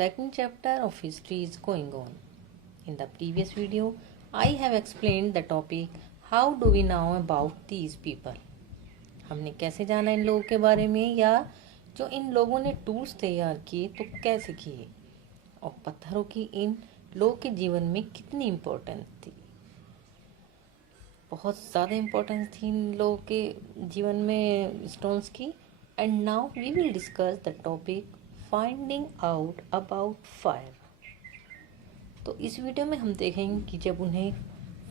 second chapter of history is going on. In the previous video, I have explained the topic how do we know about these people. हमने कैसे जाना इन लोगों के बारे में, या जो इन लोगों ने टूल्स तैयार किए तो कैसे किए, और पत्थरों की इन लोगों के जीवन में कितनी इम्पोर्टेंस थी। बहुत ज़्यादा इम्पोर्टेंस थी इन लोगों के जीवन में स्टोन्स की। And now we will discuss the topic finding out about fire. तो इस वीडियो में हम देखेंगे कि जब उन्हें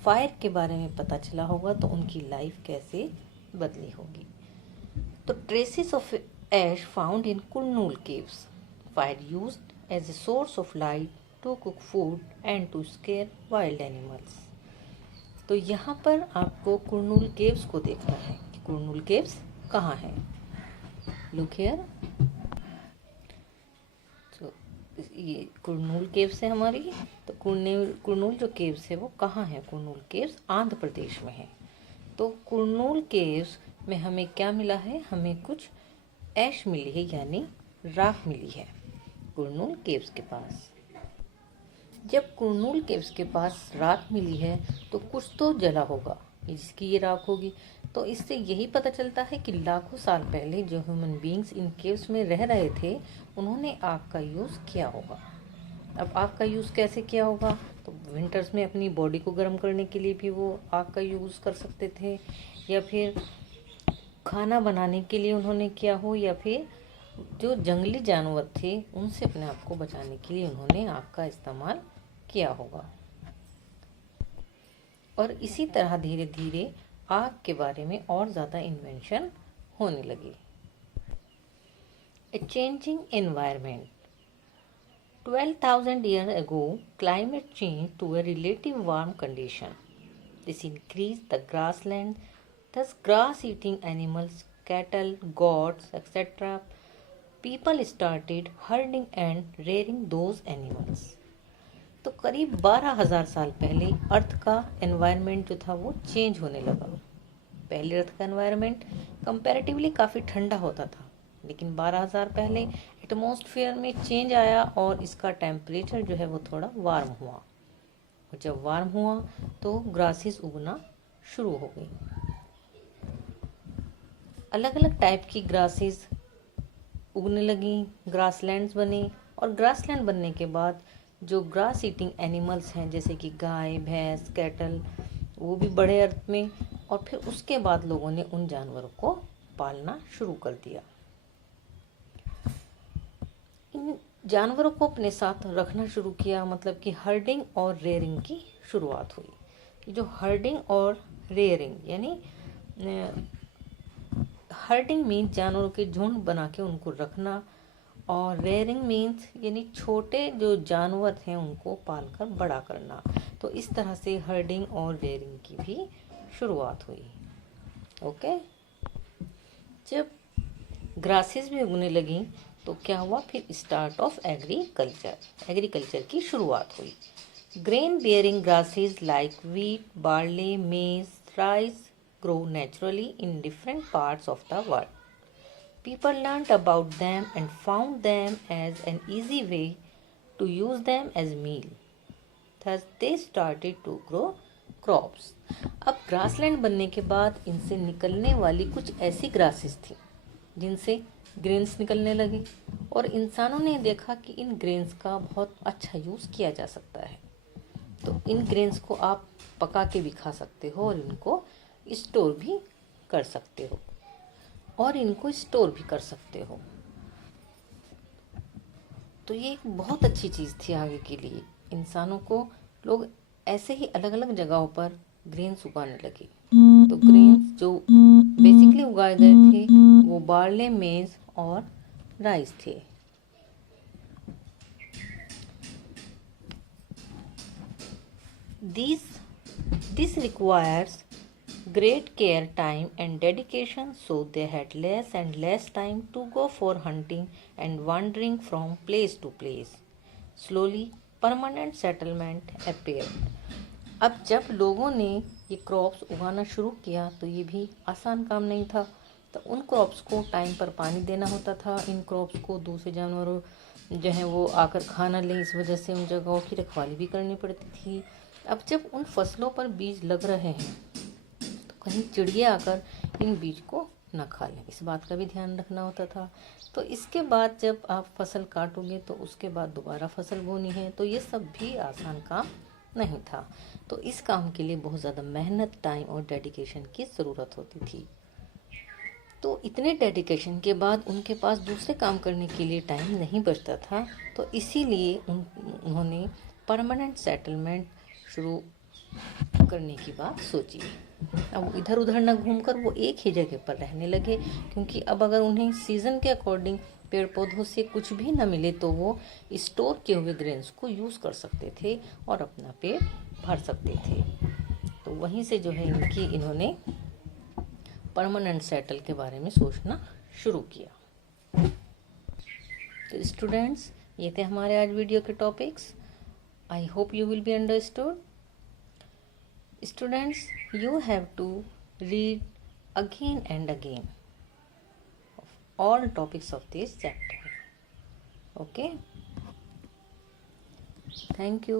फायर के बारे में पता चला होगा तो उनकी लाइफ कैसे बदली होगी। तो traces of ash found in Kurnool caves, fire used as a source of light to cook food and to scare wild animals. तो यहाँ पर आपको कुरनूल केव्स को देखना है कि कुरनूल केव्स कहाँ हैं। लुक हियर, तो ये कुरनूल केव्स है हमारी। तो कुरनूल जो केव्स है वो कहाँ है? कुरनूल केव्स आंध्र प्रदेश में है। तो कुरनूल केव्स में हमें क्या मिला है? हमें कुछ ऐश मिली है, यानी राख मिली है कुरनूल केव्स के पास। जब कुरनूल केव्स के पास राख मिली है तो कुछ तो जला होगा जिसकी ये राख होगी। तो इससे यही पता चलता है कि लाखों साल पहले जो ह्यूमन बींग्स इन केव्स में रह रहे थे उन्होंने आग का यूज़ किया होगा। अब आग का यूज़ कैसे किया होगा? तो विंटर्स में अपनी बॉडी को गर्म करने के लिए भी वो आग का यूज़ कर सकते थे, या फिर खाना बनाने के लिए उन्होंने किया हो, या फिर जो जंगली जानवर थे उनसे अपने आप को बचाने के लिए उन्होंने आग का इस्तेमाल किया होगा। और इसी तरह धीरे धीरे आग के बारे में और ज़्यादा इन्वेंशन होने लगी। A changing environment. 12,000 years ago, climate changed to a relative warm condition. This increased the grassland, thus grass-eating animals, cattle, goats, etc. People started herding and rearing those animals. तो करीब 12,000 साल पहले अर्थ का एनवायरनमेंट जो था वो चेंज होने लगा। पहले अर्थ का एनवायरनमेंट कंपैरेटिवली काफ़ी ठंडा होता था, लेकिन 12,000 पहले एटमॉस्फेयर में चेंज आया और इसका टेम्परेचर जो है वो थोड़ा वार्म हुआ। और जब वार्म हुआ तो ग्रासेस उगना शुरू हो गई। अलग अलग टाइप की ग्रासेस उगने लगी, ग्रासलैंड्स बने, और ग्रासलैंड बनने के बाद जो ग्रास ईटिंग एनिमल्स हैं जैसे कि गाय, भैंस, कैटल, वो भी बढ़े अर्थ में। और फिर उसके बाद लोगों ने उन जानवरों को पालना शुरू कर दिया। इन जानवरों को अपने साथ रखना शुरू किया, मतलब कि हर्डिंग और रेयरिंग की शुरुआत हुई। जो हर्डिंग और रेयरिंग यानी हर्डिंग मीन्स जानवरों के झुंड बना के उनको रखना, और रेयरिंग मीन्स यानी छोटे जो जानवर हैं उनको पालकर बड़ा करना। तो इस तरह से हर्डिंग और रेयरिंग की भी शुरुआत हुई। ओके, जब ग्रासेस भी उगने लगी तो क्या हुआ? फिर स्टार्ट ऑफ एग्रीकल्चर की शुरुआत हुई। Grain bearing grasses like wheat, barley, मेज, rice grow naturally in different parts of the world. People learned about them and found them as an easy way to use them as meal. Thus they started to grow crops. अब grassland बनने के बाद इनसे निकलने वाली कुछ ऐसी grasses थी जिनसे ग्रेन्स निकलने लगे, और इंसानों ने देखा कि इन ग्रेन्स का बहुत अच्छा यूज़ किया जा सकता है। तो इन ग्रेन्स को आप पका के भी खा सकते हो, और इनको स्टोर भी कर सकते हो, तो ये एक बहुत अच्छी चीज़ थी आगे के लिए। इंसानों को लोग ऐसे ही अलग अलग जगहों पर ग्रेन्स उगाने लगे। तो ग्रेन्स जो बेसिकली उगाए गए थे वो बार्ले, मेज और राइस थे। This requires great care, time and dedication, so they had less and less time to go for hunting and wandering from place to place. Slowly permanent settlement appeared. अब जब लोगों ने ये क्रॉप्स उगाना शुरू किया तो ये भी आसान काम नहीं था। तो उन क्रॉप्स को टाइम पर पानी देना होता था। इन क्रॉप्स को दूसरे जानवरों जो है वो आकर खाना लें, इस वजह से उन जगहों की रखवाली भी करनी पड़ती थी। अब जब उन फसलों पर बीज लग रहे हैं तो कहीं चिड़िया आकर इन बीज को न खा लें, इस बात का भी ध्यान रखना होता था। तो इसके बाद जब आप फसल काटोगे तो उसके बाद दोबारा फसल बोनी है, तो ये सब भी आसान काम नहीं था। तो इस काम के लिए बहुत ज़्यादा मेहनत, टाइम और डेडिकेशन की ज़रूरत होती थी। तो इतने डेडिकेशन के बाद उनके पास दूसरे काम करने के लिए टाइम नहीं बचता था, तो इसीलिए उन्होंने परमानेंट सेटलमेंट शुरू करने की बात सोची। अब इधर उधर न घूमकर वो एक ही जगह पर रहने लगे, क्योंकि अब अगर उन्हें सीज़न के अकॉर्डिंग पेड़ पौधों से कुछ भी न मिले तो वो स्टोर किए हुए ग्रेन्स को यूज़ कर सकते थे और अपना पेट भर सकते थे। तो वहीं से जो है इन्होंने परमानेंट सेटल के बारे में सोचना शुरू किया। तो स्टूडेंट्स, ये थे हमारे आज वीडियो के topics. I hope you will be understood. Students, you have to read again and again all topics of this chapter. Okay? Thank you.